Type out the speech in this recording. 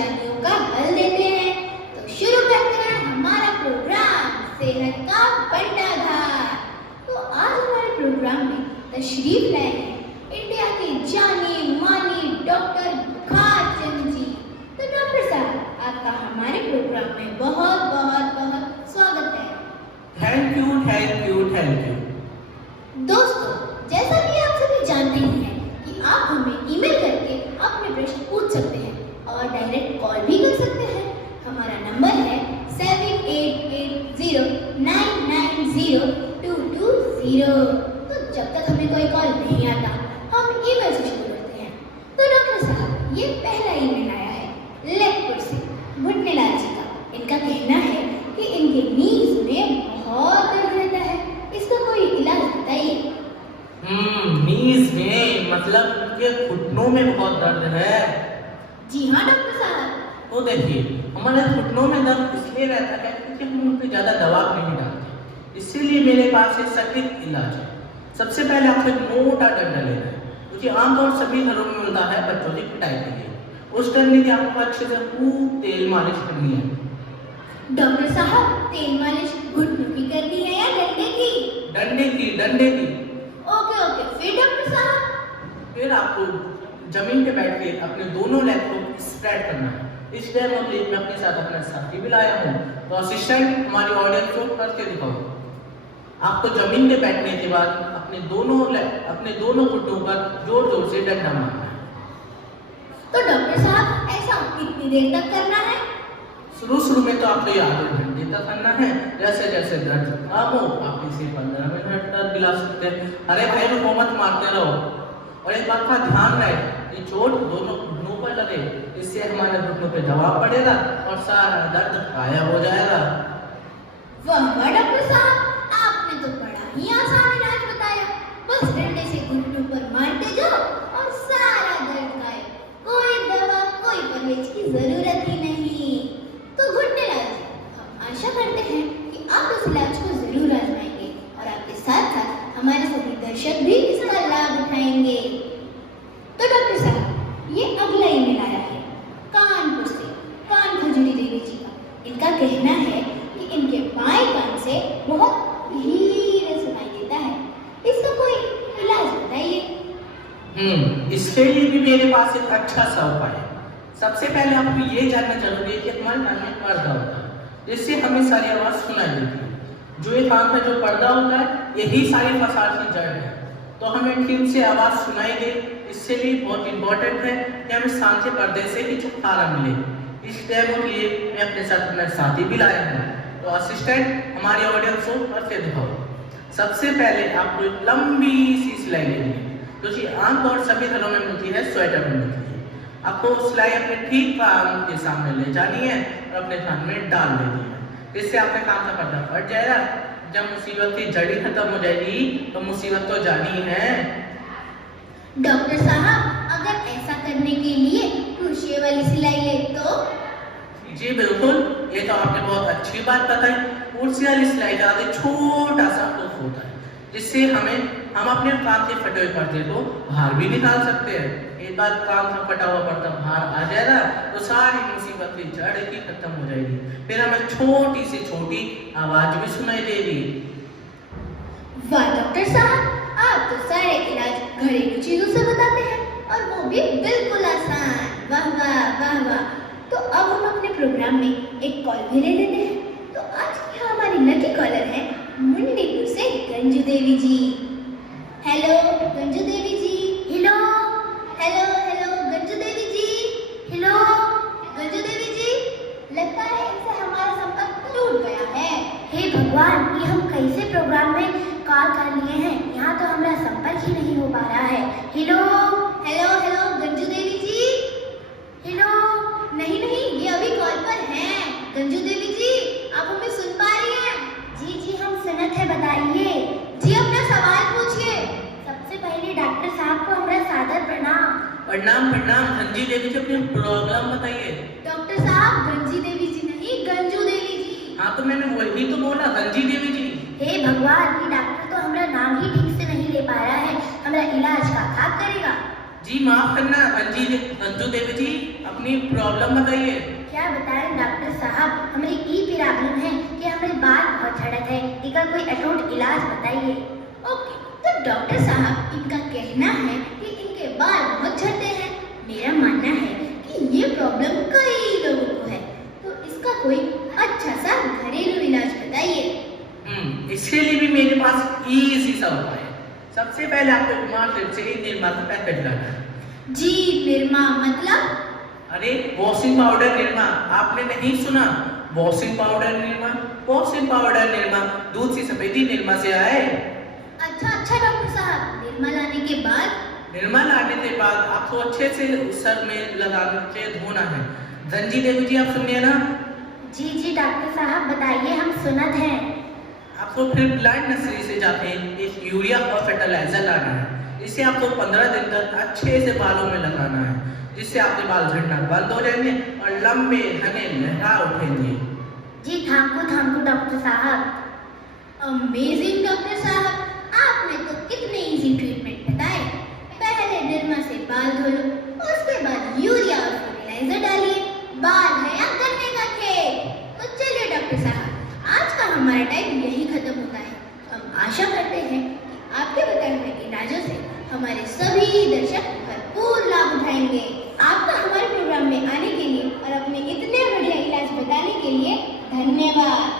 परेशानियों का हल देते हैं। तो शुरू करते हैं हमारा प्रोग्राम सेहत का बंटाधार। तो आज हमारे प्रोग्राम में तशरीफ लाए हैं इंडिया के जाने माने डॉक्टर बुखार चंद जी। तो डॉक्टर साहब, आपका हमारे प्रोग्राम में बहुत बहुत बहुत स्वागत है। Thank you thank you thank you. दोस्तों, जैसा कि आप सभी जानते ही हैं कि आप हमें ईमेल करके अपने प्रश्न पूछ सकते हैं और डायरेक्ट कॉल भी कर सकते हैं। हमारा नंबर है 7880990220। तो जब तक हमें कोई कॉल नहीं आता, हम ईमेल से शुरू करते हैं। तो डॉक्टर साहब, ये पहला ईमेल आया है लेगपुर से भुटने लाल जी का। इनका कहना है कि इनके नीज में बहुत दर्द रहता है, इसका कोई इलाज बताइए। नीज में मतलब के घुटनों में बहुत दर्द है। जी हाँ डॉक्टर साहब। तो देखिए, हमारे घुटनों में दर्द इसलिए रहता है क्योंकि हम उन पे ज़्यादा दबाव नहीं डालते। इसीलिए मेरे पास एक सटीक इलाज है। सबसे पहले आपको एक मोटा डंडा लेना है, क्योंकि आमतौर सभी घरों में मिलता है बच्चों की पिटाई के लिए। उस डंडे की आपको अच्छे से खूब तेल मालिश करनी है। डॉक्टर साहब, तेल मालिश घुटनों की करनी है या डंडे की? डंडे की। ओके ओके, फिर डॉक्टर साहब? फिर आपको जमीन पे बैठ के अपने दोनों लेग को स्प्रेड करना है। इस डेमो के लिए मैं अपने साथ अपना साथी भी लाया हूँ, तो असिस्टेंट हमारी ऑडियंस को करके दिखाओ। आपको जमीन पे बैठने के बाद अपने दोनों घुटनों पर जोर जोर से डंडा मारना है। तो डॉक्टर साहब, ऐसा कितनी देर तक करना है? शुरू में तो आपको ये आधे घंटे तक करना है। जैसे जैसे दर्द कम हो, आप इसे 15 मिनट तक गिला सकते हैं। अरे भाई, रुको मत, मारते रहो। और एक बात का ध्यान रहे, ये चोट दोनों घुटनों पर लगे, इससे हमारे घुटनों पे दबाव पड़ेगा और सारा दर्द गायब हो जाएगा। वाह डॉक्टर साहब, आपने तो बड़ा ही आसान इलाज बताया। बस डंडे से घुटनों पर मारते जाओ और सारा दर्द गायब। कोई दवा, कोई परहेज की जरूरत ही नहीं। तो घुटने लाल जी, हम आशा करते हैं कि आप इस इलाज को जरूर आजमाएंगे और आपके साथ साथ हमारे सभी दर्शक भी इसका लाभ उठाएंगे। तो डॉक्टर साहब, ये अगला ईमेल आया है कानपुर से कान खजूरी देवी जी का। इनका कहना है कि इनके बाएं कान से बहुत धीरे सुनाई देता है, इसका कोई इलाज बताइए। इसके लिए भी मेरे पास एक अच्छा सा उपाय है। सबसे पहले आपको ये जानना जरूरी है कि हमारे कान में पर्दा होता है, जिससे हमें सारी आवाज सुनाई देती है। जो ये कान का जो पर्दा होता है, यही सारी फसाद की जड़ है। तो हमें ठीक से आवाज सुनाई दे, इससे भी बहुत इंपॉर्टेंट है कि हमें सांचे पर्दे से ही छुटकारा मिले। इस डेमो के लिए मैं अपने साथ अपना साथी भी लाया हूँ, तो असिस्टेंट हमारी ऑडियंस को करके दिखाओ। सबसे पहले आपको एक लंबी सी सिलाई लेनी है, जो कि आमतौर सभी घरों में मिलती है, स्वेटर में मिलती है। आपको सिलाई अपने ठीक कान के सामने ले जानी है और अपने कान में डाल देनी है। इससे आपके कान का पर्दा फट जाएगा। जब मुसीबत की जड़ी खत्म हो जाएगी तो मुसीबत तो जानी है। डॉक्टर साहब, अगर ऐसा करने के लिए क्रोशिया वाली सिलाई ले तो? जी बिल्कुल, ये तो आपने बहुत अच्छी बात बताई। क्रोशिया वाली सिलाई का एक छोटा सा हुक होता है, जिससे हम अपने कान के फटे हुए पर्दे को बाहर भी निकाल सकते हैं। एक बार कान का फटा हुआ पर्दा बाहर आ जाएगा तो सारी मुसीबत की जड़ ही खत्म हो जाएगी। फिर हमें छोटी से छोटी आवाज भी सुनाई देगी। वाह डॉक्टर साहब, आप तो सारे इलाज घरेलू चीजों से बताते हैं, और वो भी बिल्कुल आसान। वाह वाह वाह वाह। तो अब हम अपने प्रोग्राम में एक कॉल भी ले लेते हैं। तो आज की हमारी लकी कॉलर है मुंडीपुर से गंजू देवी जी। हेलो गंजू देवी जी। हेलो हेलो हेलो गंजू देवी जी। हेलो गंजू देवी जी। लगता है इनसे हमारा संपर्क टूट गया है। हे भगवान, ये हम कैसे प्रोग्राम में कॉल कर लिए हैं, यहाँ तो हमारा संपर्क ही नहीं हो पा रहा है। हेलो हेलो हेलो गंजू देवी जी। हेलो। नहीं नहीं, ये अभी कॉल पर हैं। गंजू देवी जी, आप हमें सुन पा रही हैं? जी जी, हम सुनत है, बताइए। जी, अपना सवाल पूछिए। सबसे पहले डॉक्टर साहब को हमारा सादर प्रणाम। प्रणाम प्रणाम। गंजी देवी जी, अपनी प्रॉब्लम बताइए। डॉक्टर साहब, गंजी देवी जी नहीं, गंजू देवी जी। हाँ, तो मैंने वही तो बोला, गंजी देवी जी। हे भगवान, ये डॉक्टर तो हमारा नाम ही ठीक से नहीं ले पा रहा है, हमारा इलाज का करेगा। जी माफ करना गंजू देवी जी, अपनी प्रॉब्लम बताइए। क्या बताएं डॉक्टर साहब, हमारी ई प्रॉब्लम है कि हमारे बाल बहुत झड़ते हैं। इसका कोई अटूट इलाज बताइए। ओके, तो डॉक्टर साहब इनका कहना है कि इनके बाल बहुत झड़ते हैं। मेरा मानना है कि ये प्रॉब्लम कई लोगों को है, तो इसका कोई अच्छा सा घरेलू इलाज बताइए। इसके लिए भी मेरे पास इजी सा उपाय है। सबसे पहले आपको मार्केट से ही निरमा का पैकेट लाना है। जी, निरमा मतलब? अरे वॉशिंग पाउडर निरमा, आपने नहीं सुना? Washing powder Nirma, washing powder Nirma, दूध सी सफेदी निरमा से आए। अच्छा डॉक्टर साहब, निरमा लाने के बाद? निरमा लाने के बाद आपको अच्छे से सर में लगा के धोना है। धनजी देवी जी, आप सुनिए ना? जी डॉक्टर साहब बताइए, हम सुनत हैं। आपको फिर प्लांट नर्सरी से जाके इस यूरिया और फर्टिलाइजर लाना है। इसे आपको 15 दिन तक अच्छे से बालों में लगाना है, जिससे आपके बाल झड़ना बंद हो जाएंगे और लंबे घने लहरा उठेंगे। जी थैंक यू डॉक्टर साहब। अमेजिंग डॉक्टर साहब, आपने तो कितने इजी ट्रीटमेंट बताए। पहले निरमा से बाल धो लो, उसके बाद यूरिया और फर्टिलाइजर डालिए, बाल है या गन्ने का खेत। तो चलिए डॉक्टर साहब, आज का हमारा टाइम यही खत्म होता है। हम आशा करते हैं कि आपके बताए हुए इलाजों से हमारे सभी दर्शक भरपूर लाभ उठाएंगे। आपका हमारे प्रोग्राम में आने के लिए और अपने इतने बढ़िया इलाज बताने के लिए धन्यवाद।